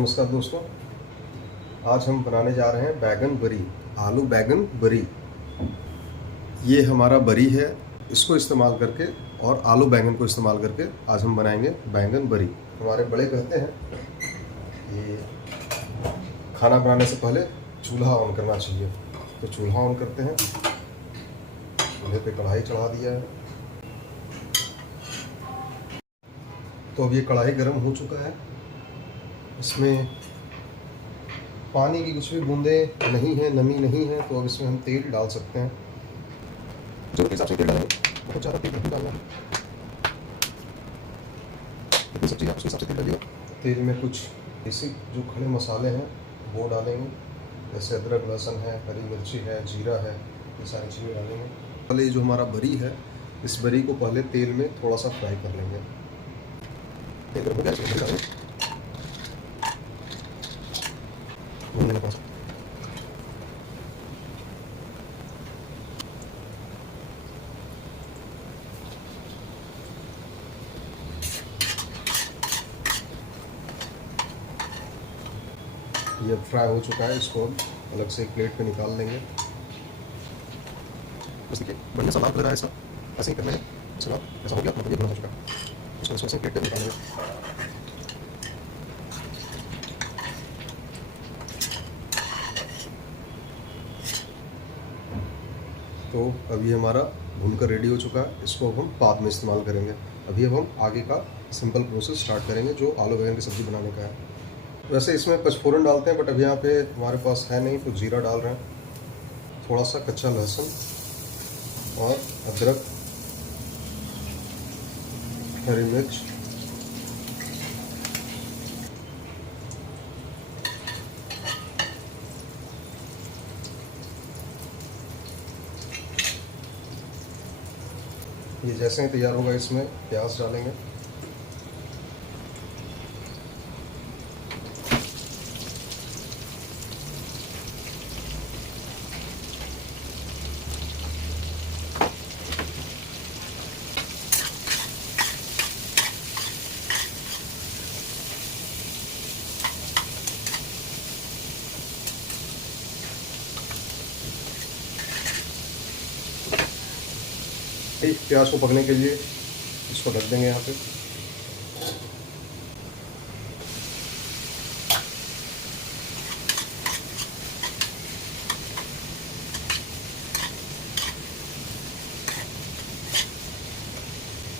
नमस्कार दोस्तों, आज हम बनाने जा रहे हैं बैगन बरी, आलू बैगन बरी। ये हमारा बरी है, इसको इस्तेमाल करके और आलू बैगन को इस्तेमाल करके आज हम बनाएंगे बैगन बरी। हमारे बड़े कहते हैं ये खाना बनाने से पहले चूल्हा ऑन करना चाहिए, तो चूल्हा ऑन करते हैं। चूल्हे पे कढ़ाई चढ़ा दिया है, तो अब ये कढ़ाई गर्म हो चुका है। इसमें पानी की कुछ भी बूंदें नहीं है, नमी नहीं है, तो अब इसमें हम तेल डाल सकते हैं। जो हिसाब से तेल डालेंगे, बहुत ज़्यादा तेल नहीं डालना है, जितनी सब्जी आप उसके हिसाब से तेल डालिएगा। तेल में कुछ बेसिक जो खड़े मसाले हैं वो डालेंगे, जैसे अदरक, लहसुन है, हरी मिर्ची है, जीरा है, ये सारी चीज़ें डालेंगे। पहले जो हमारा बरी है, इस बरी को पहले तेल में थोड़ा सा फ्राई कर लेंगे। तेल गर्म हो गया, इसमें डालेंगे भूनने के पास। ये फ्राई हो चुका है, इसको हम अलग से एक प्लेट पे निकाल लेंगे। बस देखिए बढ़िया सा लाल कलर है इसका, ऐसे ही करना है। इसका ऐसा हो गया, मतलब ये भुना हो चुका है। इसको इसमें से प्लेट पे निकालेंगे। तो अभी हमारा भूनकर रेडी हो चुका है, इसको अब हम बाद में इस्तेमाल करेंगे। अभी अब हम आगे का सिंपल प्रोसेस स्टार्ट करेंगे, जो आलू बैंगन की सब्ज़ी बनाने का है। वैसे इसमें पचफोरन डालते हैं, बट अभी यहाँ पे हमारे पास है नहीं, तो जीरा डाल रहे हैं, थोड़ा सा कच्चा लहसुन और अदरक, हरी मिर्च, ये जैसे ही तैयार होगा इसमें प्याज डालेंगे। प्याज को पकने के लिए इसको ढक देंगे यहाँ पे।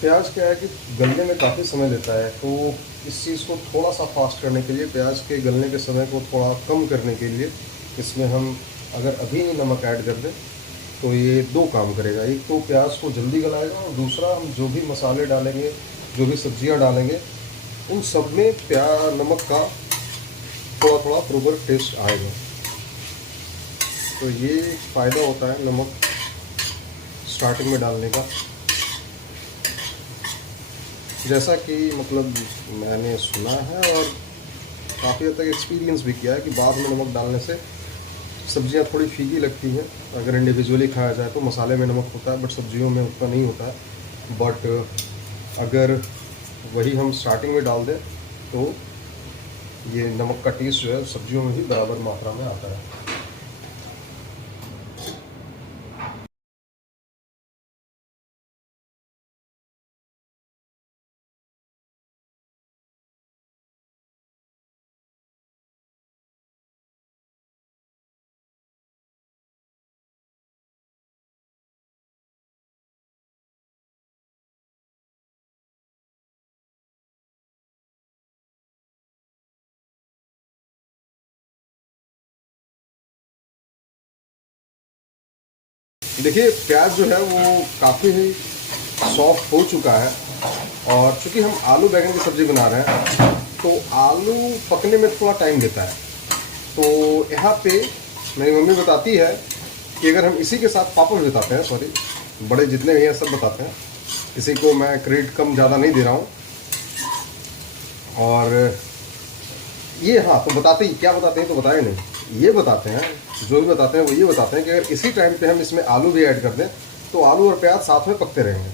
प्याज क्या है कि गलने में काफ़ी समय लेता है, तो इस चीज़ को थोड़ा सा फास्ट करने के लिए, प्याज के गलने के समय को थोड़ा कम करने के लिए, इसमें हम अगर अभी नमक ऐड कर दें तो ये दो काम करेगा। एक तो प्याज को जल्दी गलाएगा, और दूसरा हम जो भी मसाले डालेंगे, जो भी सब्जियां डालेंगे, उन सब में नमक का थोड़ा थोड़ा प्रॉपर टेस्ट आएगा। तो ये फ़ायदा होता है नमक स्टार्टिंग में डालने का। जैसा कि मतलब मैंने सुना है और काफ़ी हद तक एक्सपीरियंस भी किया है कि बाद में नमक डालने से सब्जियां थोड़ी फीकी लगती हैं। अगर इंडिविजुअली खाया जाए तो मसाले में नमक होता है, बट सब्जियों में उतना नहीं होता है। बट अगर वही हम स्टार्टिंग में डाल दें तो ये नमक का टेस्ट जो है सब्जियों में भी बराबर मात्रा में आता है। देखिए प्याज जो है वो काफ़ी ही सॉफ्ट हो चुका है, और चूँकि हम आलू बैंगन की सब्ज़ी बना रहे हैं तो आलू पकने में थोड़ा टाइम लेता है। तो यहाँ पे मेरी मम्मी बताती है कि अगर हम इसी के साथ पापड़ भी बताते हैं, सॉरी बड़े जितने भी हैं सब बताते हैं, किसी को मैं क्रेडिट कम ज़्यादा नहीं दे रहा हूँ। और ये हाँ तो बताते ही क्या बताते हैं, तो बताए नहीं, ये बताते हैं, जो भी बताते हैं वो ये बताते हैं कि अगर इसी टाइम पे हम इसमें आलू भी ऐड कर दें तो आलू और प्याज साथ में पकते रहेंगे।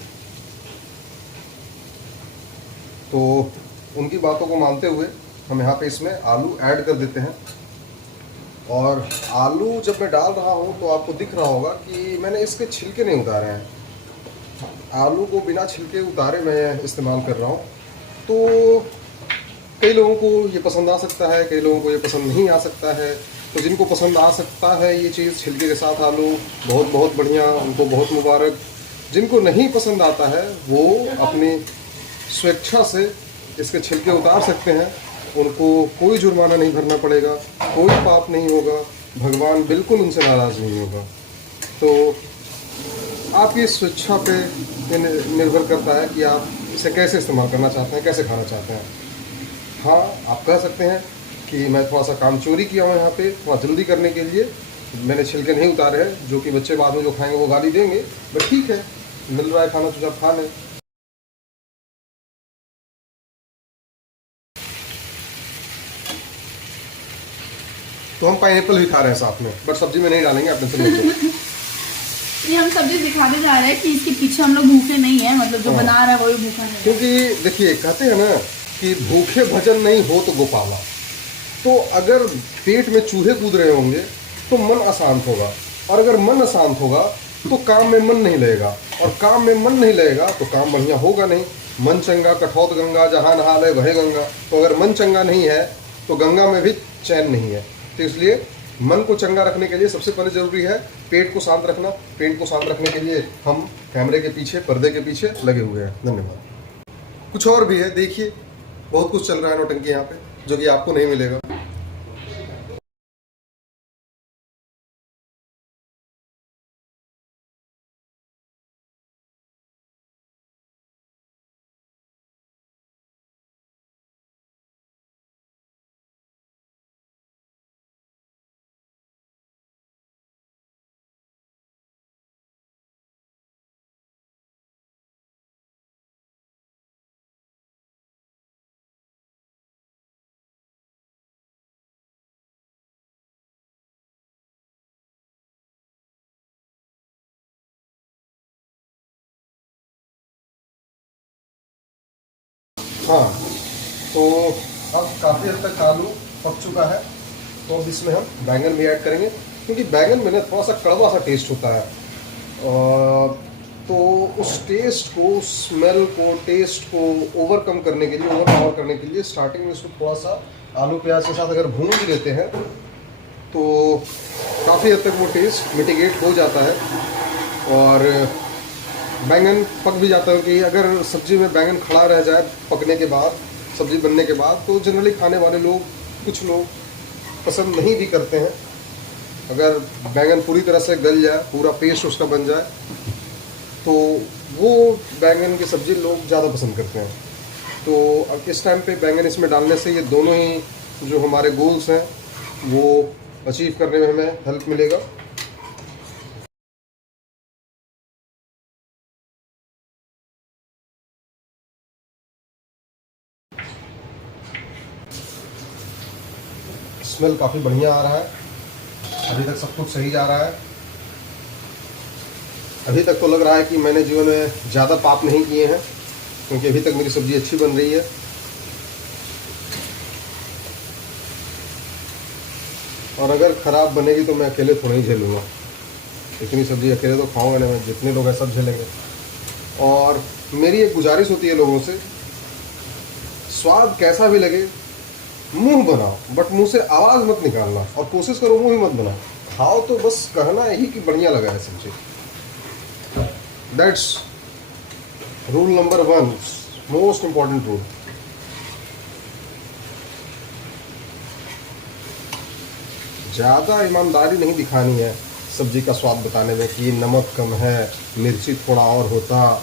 तो उनकी बातों को मानते हुए हम यहाँ पे इसमें आलू ऐड कर देते हैं। और आलू जब मैं डाल रहा हूँ तो आपको दिख रहा होगा कि मैंने इसके छिलके नहीं उतारे हैं। आलू को बिना छिलके उतारे मैं इस्तेमाल कर रहा हूँ। तो कई लोगों को ये पसंद आ सकता है, कई लोगों को ये पसंद नहीं आ सकता है। तो जिनको पसंद आ सकता है ये चीज़ छिलके के साथ आलू, बहुत बहुत बढ़िया, उनको बहुत मुबारक। जिनको नहीं पसंद आता है वो अपनी स्वेच्छा से इसके छिलके उतार सकते हैं। उनको कोई जुर्माना नहीं भरना पड़ेगा, कोई पाप नहीं होगा, भगवान बिल्कुल उनसे नाराज़ नहीं होगा। तो आपकी स्वेच्छा पे निर्भर करता है कि आप इसे कैसे इस्तेमाल करना चाहते हैं, कैसे खाना चाहते हैं। हाँ, आप कह सकते हैं कि मैं थोड़ा सा काम चोरी किया हूँ यहाँ पे, थोड़ा जल्दी करने के लिए मैंने छिलके नहीं उतारे हैं, जो कि बच्चे बाद में जो खाएंगे वो गाली देंगे। बट ठीक है, मिल रहा है खाना तो जब खा लें। तो हम पाइनएप्पल भी खा रहे हैं साथ में, बट सब्जी में नहीं डालेंगे, आप टेंशन मत लो। ये हम सब्जी दिखाते जा रहे हैं कि इसके पीछे हम लोग भूखे नहीं है, मतलब जो बना रहा है वो भी भूखा नहीं है। क्योंकि देखिए, कहते हैं ना कि भूखे भजन नहीं हो तो गोपाला। तो अगर पेट में चूहे कूद रहे होंगे तो मन अशांत होगा, और अगर मन अशांत होगा तो काम में मन नहीं लगेगा, और काम में मन नहीं लगेगा तो काम बढ़िया होगा नहीं। मन चंगा कठौत गंगा, जहाँ नहा ले वहे गंगा। तो अगर मन चंगा नहीं है तो गंगा में भी चैन नहीं है। तो इसलिए मन को चंगा रखने के लिए सबसे पहले ज़रूरी है पेट को शांत रखना। पेट को शांत रखने के लिए हम कैमरे के पीछे, पर्दे के पीछे लगे हुए हैं। धन्यवाद। कुछ और भी है, देखिए बहुत कुछ चल रहा है नौटंकी यहाँ पे, जो कि आपको नहीं मिलेगा। हाँ, तो अब काफ़ी हद तक आलू पक चुका है। तो अब इसमें हम बैंगन भी ऐड करेंगे, क्योंकि बैंगन में ना थोड़ा सा कड़वा सा टेस्ट होता है। तो उस टेस्ट को, स्मेल को, टेस्ट को ओवरकम करने के लिए, ओवर पावर करने के लिए स्टार्टिंग में इसको थोड़ा सा आलू प्याज के साथ अगर भून भी लेते हैं तो काफ़ी हद तक वो टेस्ट मिटिगेट हो जाता है और बैंगन पक भी जाता है। कि अगर सब्जी में बैंगन खड़ा रह जाए पकने के बाद, सब्जी बनने के बाद, तो जनरली खाने वाले लोग, कुछ लोग पसंद नहीं भी करते हैं। अगर बैंगन पूरी तरह से गल जाए, पूरा पेस्ट उसका बन जाए, तो वो बैंगन की सब्ज़ी लोग ज़्यादा पसंद करते हैं। तो अब इस टाइम पे बैंगन इसमें डालने से ये दोनों ही जो हमारे गोल्स हैं वो अचीव करने में हमें हेल्प मिलेगा। स्मेल काफ़ी बढ़िया आ रहा है, अभी तक सब कुछ सही जा रहा है। अभी तक तो लग रहा है कि मैंने जीवन में ज़्यादा पाप नहीं किए हैं, क्योंकि अभी तक मेरी सब्ज़ी अच्छी बन रही है। और अगर ख़राब बनेगी तो मैं अकेले थोड़ा ही झेलूँगा, इतनी सब्ज़ी अकेले तो खाऊंगा नहीं मैं, जितने लोग हैं सब झेलेंगे। और मेरी एक गुजारिश होती है लोगों से, स्वाद कैसा भी लगे मुंह बनाओ, बट मुंह से आवाज़ मत निकालना, और कोशिश करो मुंह ही मत बनाओ। खाओ तो बस कहना यही कि बढ़िया लगा है सब्जी। That's rule number 1, most important rule. ज़्यादा ईमानदारी नहीं दिखानी है सब्जी का स्वाद बताने में कि नमक कम है, मिर्ची थोड़ा और होता,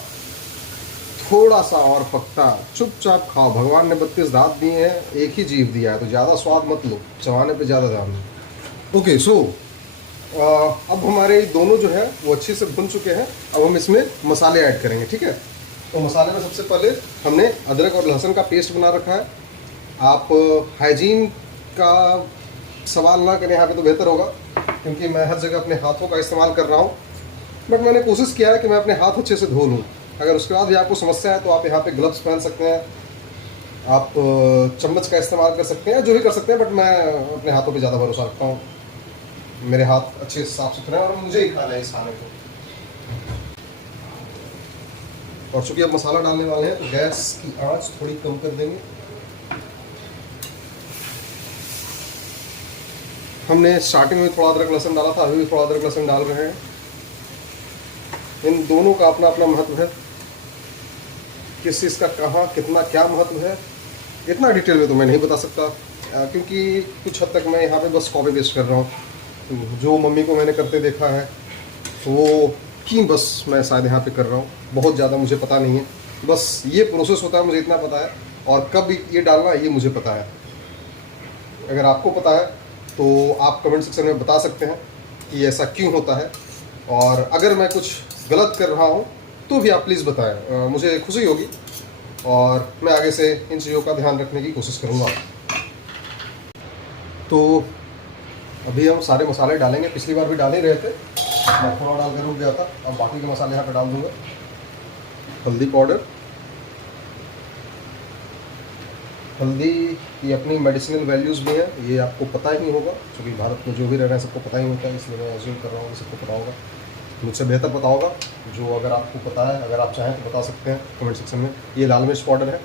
थोड़ा सा और पकता। चुपचाप खाओ, भगवान ने 32 दांत दिए हैं, एक ही जीव दिया है, तो ज़्यादा स्वाद मत लो, चबाने पे ज़्यादा ध्यान दो। ओके, सो अब हमारे दोनों जो है वो अच्छे से भुन चुके हैं। अब हम इसमें मसाले ऐड करेंगे, ठीक है। तो मसाले में सबसे पहले हमने अदरक और लहसुन का पेस्ट बना रखा है। आप हाइजीन का सवाल ना करें यहाँ पे तो बेहतर होगा, क्योंकि मैं हर जगह अपने हाथों का इस्तेमाल कर रहा हूँ। बट मैंने कोशिश किया है कि मैं अपने हाथ अच्छे से धो लूँ। अगर उसके बाद भी आपको समस्या है तो आप यहाँ पे ग्लव्स पहन सकते हैं, आप चम्मच का इस्तेमाल कर सकते हैं, जो भी कर सकते हैं, बट मैं अपने हाथों पे ज़्यादा भरोसा रखता हूँ। मेरे हाथ अच्छे साफ सुथरे हैं और मुझे ही खाना है इस खाने को। और चूंकि अब मसाला डालने वाले हैं तो गैस की आंच थोड़ी कम कर देंगे। हमने स्टार्टिंग में थोड़ा अदरक लहसुन डाला था, अभी भी थोड़ा अदरक लहसुन डाल रहे हैं। इन दोनों का अपना अपना महत्व है, किस चीज़ का कहाँ कितना क्या महत्व है इतना डिटेल में तो मैं नहीं बता सकता, क्योंकि कुछ हद तक मैं यहाँ पे बस कॉपी पेस्ट कर रहा हूँ। जो मम्मी को मैंने करते देखा है वो की बस मैं शायद यहाँ पे कर रहा हूँ। बहुत ज़्यादा मुझे पता नहीं है, बस ये प्रोसेस होता है मुझे इतना पता है, और कब ये डालना ये मुझे पता है। अगर आपको पता है तो आप कमेंट सेक्शन में बता सकते हैं कि ऐसा क्यों होता है, और अगर मैं कुछ गलत कर रहा हूँ तो भी आप प्लीज़ बताएं, मुझे खुशी होगी और मैं आगे से इन चीज़ों का ध्यान रखने की कोशिश करूँगा। तो अभी हम सारे मसाले डालेंगे, पिछली बार भी डाल ही रहे थे, मैं थोड़ा डाल कर रुक गया था, अब बाकी के मसाले यहाँ पे डाल दूँगा। हल्दी पाउडर, हल्दी की अपनी मेडिसिनल वैल्यूज़ भी हैं, ये आपको पता ही होगा, क्योंकि भारत में जो भी रह रहे हैं सबको पता ही होता है, इसलिए मैं एज्यूम कर रहा हूँ कि सबको पता होगा। मुझसे बेहतर पता होगा, जो अगर आपको पता है, अगर आप चाहें तो बता सकते हैं कमेंट सेक्शन में। ये लाल मिर्च पाउडर है,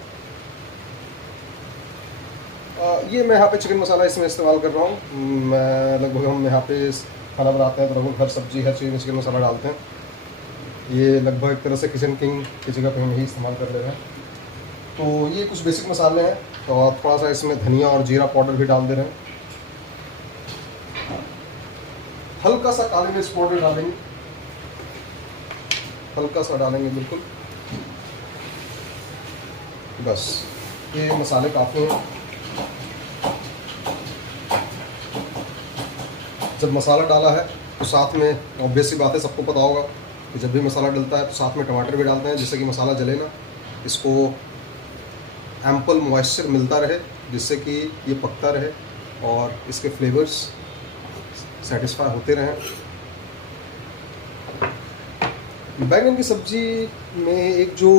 ये मैं यहाँ पे चिकन मसाला इसमें इस्तेमाल कर रहा हूँ। मैं लगभग हम यहाँ पे खाना बनाते हैं तो लगभग हर सब्जी हर चीज़ में चिकन मसाला डालते हैं। ये लगभग एक तरह से किचन किंग की जगह पे हम यही इस्तेमाल कर ले रहे हैं। तो ये कुछ बेसिक मसाले हैं, तो थोड़ा सा इसमें धनिया और जीरा पाउडर भी डाल दे रहे हैं। हल्का सा काली मिर्च पाउडर डालेंगे, हल्का सा डालेंगे बिल्कुल, बस ये मसाले काफ़ी हैं। जब मसाला डाला है तो साथ में ऑब्वियस सी बात है, सबको पता होगा कि जब भी मसाला डलता है तो साथ में टमाटर भी डालते हैं, जिससे कि मसाला जले ना, इसको एम्पल मॉइस्चर मिलता रहे, जिससे कि ये पकता रहे और इसके फ्लेवर्स सेटिस्फाई होते रहें। बैंगन की सब्जी में एक जो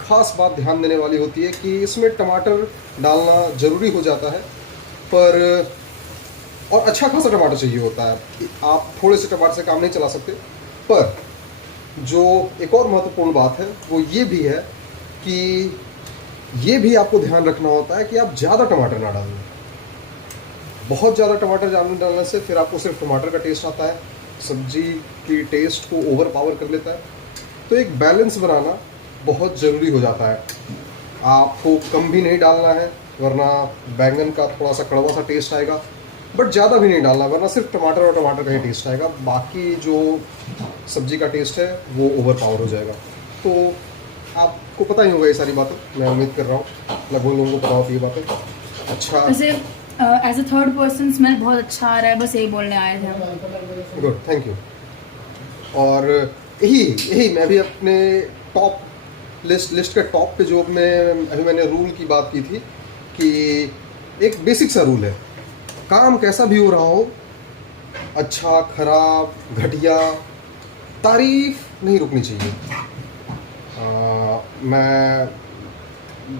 ख़ास बात ध्यान देने वाली होती है कि इसमें टमाटर डालना ज़रूरी हो जाता है, पर और अच्छा खासा टमाटर चाहिए होता है। आप थोड़े से टमाटर से काम नहीं चला सकते। पर जो एक और महत्वपूर्ण बात है वो ये भी है कि ये भी आपको ध्यान रखना होता है कि आप ज़्यादा टमाटर ना डालें। बहुत ज़्यादा टमाटर डालने से फिर आपको सिर्फ टमाटर का टेस्ट आता है, सब्जी की टेस्ट को ओवर पावर कर लेता है। तो एक बैलेंस बनाना बहुत ज़रूरी हो जाता है। आपको कम भी नहीं डालना है, वरना बैंगन का थोड़ा सा कड़वा सा टेस्ट आएगा, बट ज़्यादा भी नहीं डालना, वरना सिर्फ टमाटर और टमाटर का ही टेस्ट आएगा, बाकी जो सब्जी का टेस्ट है वो ओवर पावर हो जाएगा। तो आपको पता ही होगा ये सारी बातें, मैं उम्मीद कर रहा हूँ लगभग लोगों को पता होती है ये बातें। अच्छा, वैसे as a third person smell बहुत अच्छा आ रहा है, बस यही बोलने आए थे हम। Good, thank you. और यही मैं भी अपने टॉप लिस्ट के टॉप पे जो मैंने रूल की बात की थी कि एक बेसिक सा रूल है, काम कैसा भी हो रहा हो, अच्छा खराब घटिया, तारीफ नहीं रुकनी चाहिए।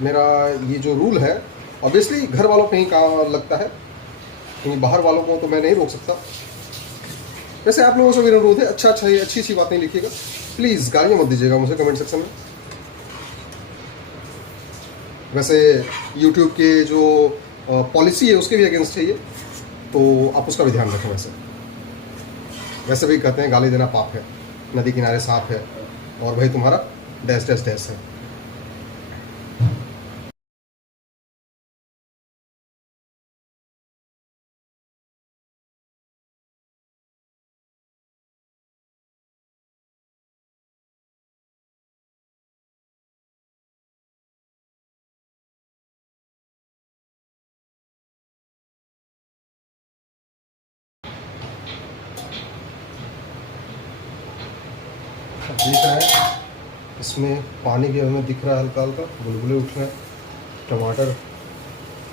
मेरा ये जो रूल है ऑब्वियसली घर वालों पे ही काम लगता है, क्योंकि बाहर वालों को तो मैं नहीं रोक सकता। वैसे आप लोगों से मेरा अनुरोध है, अच्छा ये अच्छी बातें लिखिएगा, प्लीज़ गालियाँ मत दीजिएगा मुझे कमेंट सेक्शन में। वैसे यूट्यूब के जो पॉलिसी है उसके भी अगेंस्ट है ये, तो आप उसका भी ध्यान रखें। वैसे भी कहते हैं गाली देना पाप है, नदी किनारे सांप है, और भाई तुम्हारा डैश डैश डैश है। देख रहे हैं इसमें पानी भी हमें दिख रहा है, हल्का हल्का बुलबुले उठ रहे हैं। टमाटर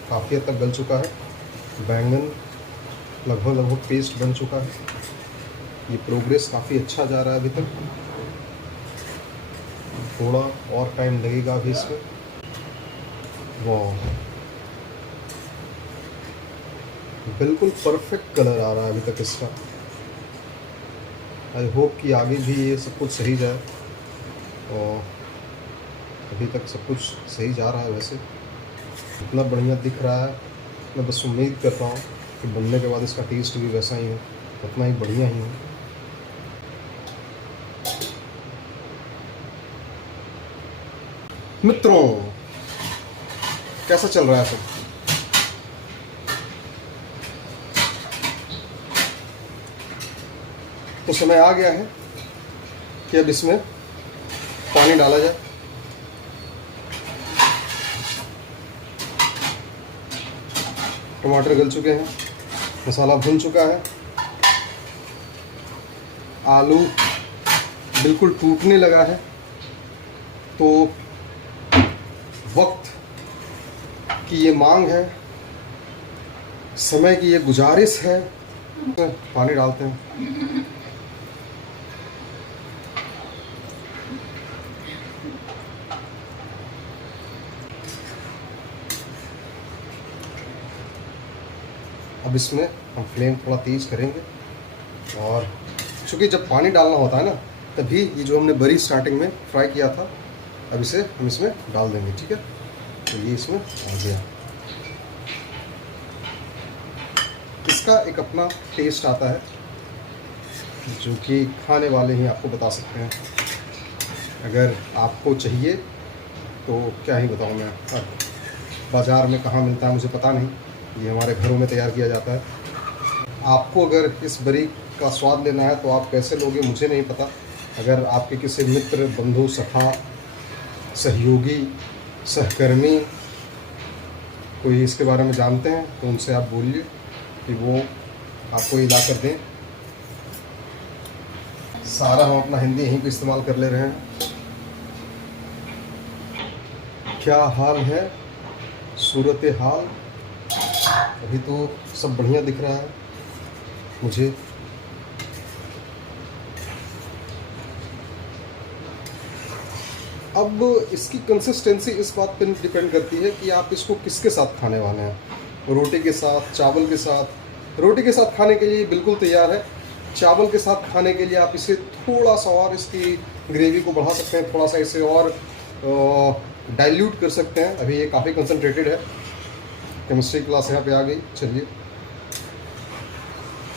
काफ़ी हद तक गल चुका है, बैंगन लगभग पेस्ट बन चुका है। ये प्रोग्रेस काफ़ी अच्छा जा रहा है अभी तक, थोड़ा और टाइम लगेगा अभी इसमें। वाह, बिल्कुल परफेक्ट कलर आ रहा है अभी तक इसका। आई होप कि आगे भी ये सब कुछ सही जाए, और अभी तक सब कुछ सही जा रहा है। वैसे इतना बढ़िया दिख रहा है, मैं बस उम्मीद करता हूँ कि बनने के बाद इसका टेस्ट भी वैसा ही हो, उतना ही बढ़िया ही हो। मित्रों, कैसा चल रहा है सब? तो समय आ गया है कि अब इसमें पानी डाला जाए। टमाटर गल चुके हैं, मसाला भुन चुका है, आलू बिल्कुल टूटने लगा है। तो वक्त की ये मांग है, समय की ये गुजारिश है, पानी डालते हैं। अब इसमें हम फ्लेम थोड़ा तेज़ करेंगे, और चूँकि जब पानी डालना होता है ना, तभी ये जो हमने बरी स्टार्टिंग में फ्राई किया था, अब इसे हम इसमें डाल देंगे। ठीक है, तो ये इसमें आ गया। इसका एक अपना टेस्ट आता है जो कि खाने वाले ही आपको बता सकते हैं। अगर आपको चाहिए तो क्या ही बताऊँ मैं, अब बाज़ार में कहाँ मिलता है मुझे पता नहीं, ये हमारे घरों में तैयार किया जाता है। आपको अगर इस बरी का स्वाद लेना है तो आप कैसे लोगे मुझे नहीं पता। अगर आपके किसी मित्र, बंधु, सखा, सहयोगी, सहकर्मी कोई इसके बारे में जानते हैं तो उनसे आप बोलिए कि वो आपको ये ला कर दें। सारा हम अपना हिंदी यहीं पे इस्तेमाल कर ले रहे हैं। क्या हाल है, सूरत हाल? अभी तो सब बढ़िया दिख रहा है मुझे। अब इसकी कंसिस्टेंसी इस बात पर डिपेंड करती है कि आप इसको किसके साथ खाने वाले हैं। रोटी के साथ, चावल के साथ। रोटी के साथ खाने के लिए बिल्कुल तैयार है। चावल के साथ खाने के लिए आप इसे थोड़ा सा और इसकी ग्रेवी को बढ़ा सकते हैं, थोड़ा सा इसे और डाइल्यूट कर सकते हैं। अभी ये काफ़ी कंसनट्रेटेड है। केमिस्ट्री क्लास यहाँ पे आ गई। चलिए,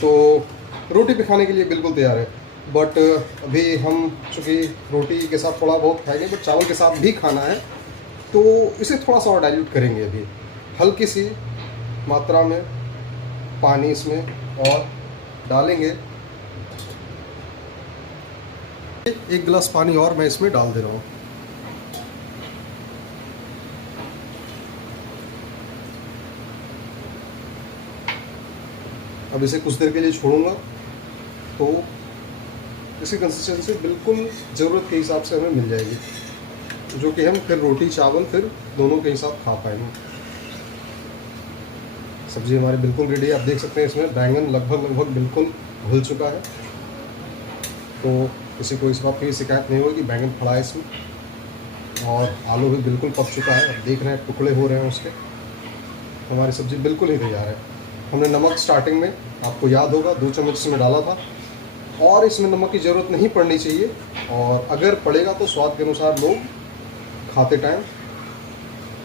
तो रोटी पे खाने के लिए बिल्कुल तैयार है, बट अभी हम चूँकि रोटी के साथ थोड़ा बहुत खाएंगे, बट चावल के साथ भी खाना है तो इसे थोड़ा सा और डाइल्यूट करेंगे। अभी हल्की सी मात्रा में पानी इसमें और डालेंगे। 1 गिलास पानी और मैं इसमें डाल दे रहा हूँ। अब इसे कुछ देर के लिए छोड़ूंगा तो इसकी कंसिस्टेंसी बिल्कुल ज़रूरत के हिसाब से हमें मिल जाएगी, जो कि हम फिर रोटी चावल फिर दोनों के साथ खा पाएंगे। सब्ज़ी हमारी बिल्कुल रेडी है। आप देख सकते हैं इसमें बैंगन लगभग बिल्कुल घुल चुका है, तो किसी को इस बात की शिकायत नहीं होगी कि बैंगन फड़ा है इसमें। और आलू भी बिल्कुल पक चुका है, अब देख रहे हैं टुकड़े हो रहे हैं उसके। हमारी सब्ज़ी बिल्कुल ही तैयार है। हमने नमक स्टार्टिंग में, आपको याद होगा, 2 चम्मच इसमें डाला था, और इसमें नमक की ज़रूरत नहीं पड़नी चाहिए, और अगर पड़ेगा तो स्वाद के अनुसार लोग खाते टाइम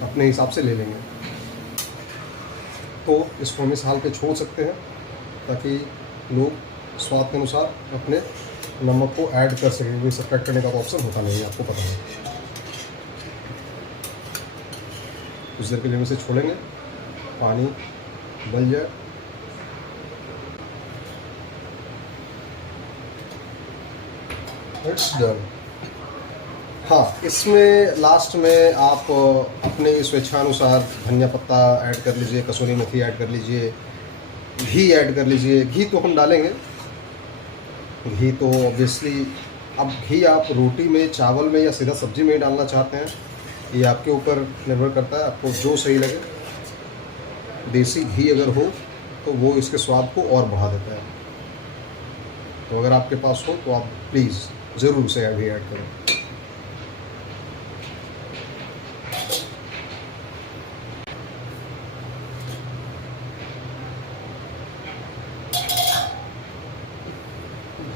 अपने हिसाब से ले लेंगे। तो इसको हम इस हाल पे छोड़ सकते हैं ताकि लोग स्वाद के अनुसार अपने नमक को ऐड कर सकें, क्योंकि सब्ट्रैक्ट करने का तो ऑप्शन होता नहीं है, आपको पता है। कुछ देर के लिए हम इसे छोड़ेंगे, पानी उबल जाए। It's done. हाँ, इसमें लास्ट में आप अपने स्वेच्छानुसार धनिया पत्ता ऐड कर लीजिए, कसूरी मेथी ऐड कर लीजिए, घी ऐड कर लीजिए। घी तो हम डालेंगे, घी तो ऑब्वियसली। अब घी आप रोटी में, चावल में या सीधा सब्जी में ही डालना चाहते हैं, ये आपके ऊपर निर्भर करता है, आपको जो सही लगे। देसी घी अगर हो तो वो इसके स्वाद को और बढ़ा देता है। तो अगर आपके पास हो तो आप प्लीज़ ज़रूर उसे घी ऐड करें।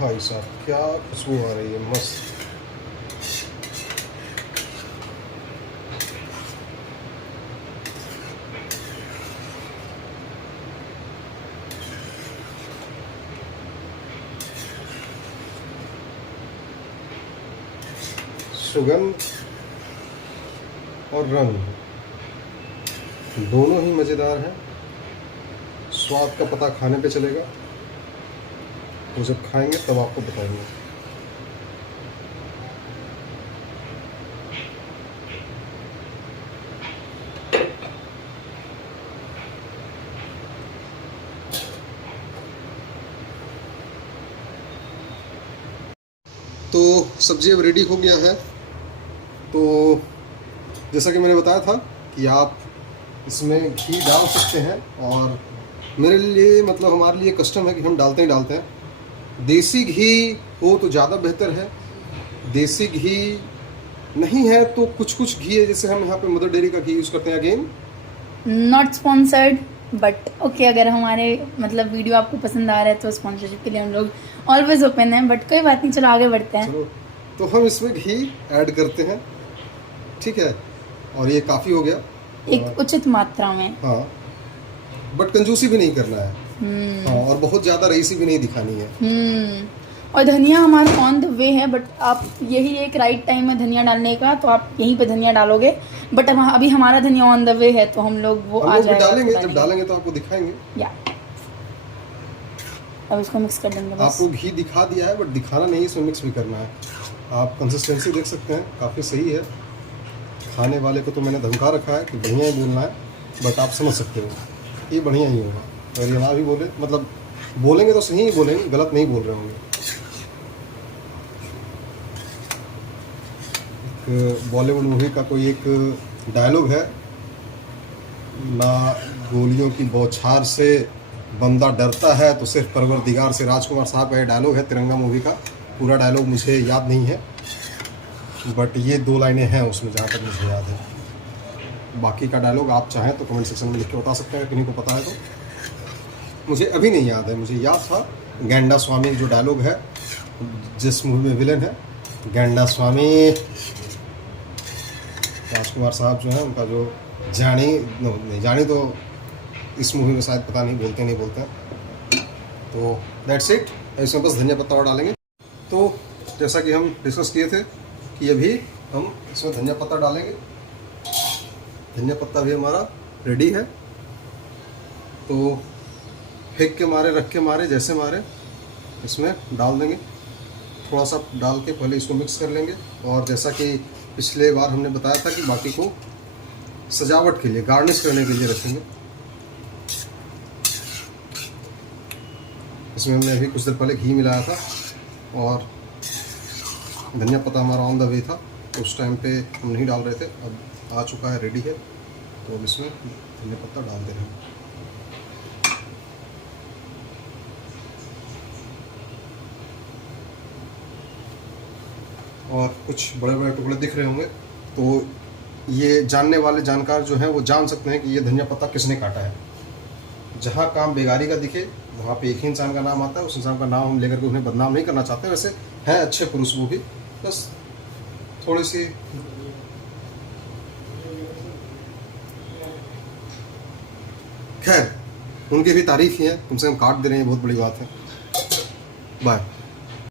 भाई साहब क्या खुशबू आ रही है, मस्त। सुगंध और रंग दोनों ही मज़ेदार हैं। स्वाद का पता खाने पे चलेगा, तो जब खाएंगे तब आपको बताएंगे। तो सब्ज़ी अब रेडी हो गया है। तो जैसा कि मैंने बताया था कि आप इसमें घी डाल सकते हैं, और मेरे लिए मतलब हमारे लिए कस्टम है कि हम डालते ही डालते हैं। देसी घी हो तो ज़्यादा बेहतर है, देसी घी नहीं है तो कुछ कुछ घी है, जैसे हम यहाँ पे मदर डेयरी का घी यूज़ करते हैं। Again not sponsored but okay, अगर हमारे मतलब वीडियो आपको पसंद आ रहा है तो स्पॉन्सरशिप के लिए हम लोग ऑलवेज ओपन हैं, बट कोई बात नहीं, चलो आगे बढ़ते हैं। चलो, तो हम इसमें घी ऐड करते हैं, ठीक है। और ये काफ़ी हो गया, एक उचित मात्रा में। हाँ, बट कंजूसी भी नहीं करना है। हाँ, और बहुत ज़्यादा रईसी भी नहीं दिखानी है। और धनिया हमारा ऑन द वे है, बट आप यही एक राइट टाइम है धनिया डालने का, तो आप यहीं पे धनिया डालोगे। बट अब अभी हमारा धनिया ऑन द वे है, तो हम लोग वो आ जाएगा, डालेंगे। जब डालेंगे तो आपको दिखाएंगे। या अब इसको मिक्स कर देंगे बस। आपको घी दिखा दिया है, बट दिखाना नहीं, इसमें मिक्स भी करना है। आप कंसिस्टेंसी देख सकते हैं, काफ़ी सही है। खाने वाले को तो मैंने धमका रखा है कि बढ़िया ही बोलना है, बट आप समझ सकते हो ये बढ़िया ही होगा। अगर ये ना भी बोले, मतलब बोलेंगे तो सही ही बोलेंगे, गलत नहीं बोल रहे होंगे। एक बॉलीवुड मूवी का कोई एक डायलॉग है ना, गोलियों की बौछार से बंदा डरता है तो सिर्फ परवरदिगार से। राजकुमार साहब का ये डायलॉग है तिरंगा मूवी का। पूरा डायलॉग मुझे याद नहीं है, बट ये 2 लाइनें हैं उसमें, जहाँ तक मुझे याद है। बाकी का डायलॉग आप चाहें तो कमेंट सेक्शन में लिख के बता सकते हैं, किन्हीं को पता है तो। मुझे अभी नहीं याद है, मुझे याद था गैंडा स्वामी जो डायलॉग है, जिस मूवी में विलन है गैंडा स्वामी, राजकुमार साहब जो है उनका जो जानी नहीं जानी, तो इस मूवी में शायद पता नहीं बोलते हैं। तो दैट्स इट। इसमें बस धनिया पत्ता और डालेंगे। तो जैसा कि हम डिस्कस किए थे कि अभी हम इसमें धनिया पत्ता डालेंगे। धनिया पत्ता भी हमारा रेडी है। तो फेंक के मारे, रख के मारे, जैसे मारे इसमें डाल देंगे। थोड़ा सा डाल के पहले इसको मिक्स कर लेंगे, और जैसा कि पिछले बार हमने बताया था कि बाकी को सजावट के लिए, गार्निश करने के लिए रखेंगे। इसमें हमने अभी कुछ देर पहले घी मिलाया था, और धनिया पत्ता हमारा ऑन द वे था, उस टाइम पे हम नहीं डाल रहे थे। अब आ चुका है, रेडी है, तो अब इसमें धनिया पत्ता डाल दे रहे हैं। और कुछ बड़े बड़े टुकड़े दिख रहे होंगे, तो ये जानने वाले जानकार जो हैं वो जान सकते हैं कि ये धनिया पत्ता किसने काटा है। जहाँ काम बेगारी का दिखे वहाँ पे एक ही इंसान का नाम आता है। उस इंसान का नाम हम लेकर के उन्हें बदनाम नहीं करना चाहते। वैसे हैं अच्छे पुरुष वो भी, बस थोड़ी सी खैर उनकी भी तारीफ ही है, कम से कम काट दे रहे हैं, बहुत बड़ी बात है। बाय।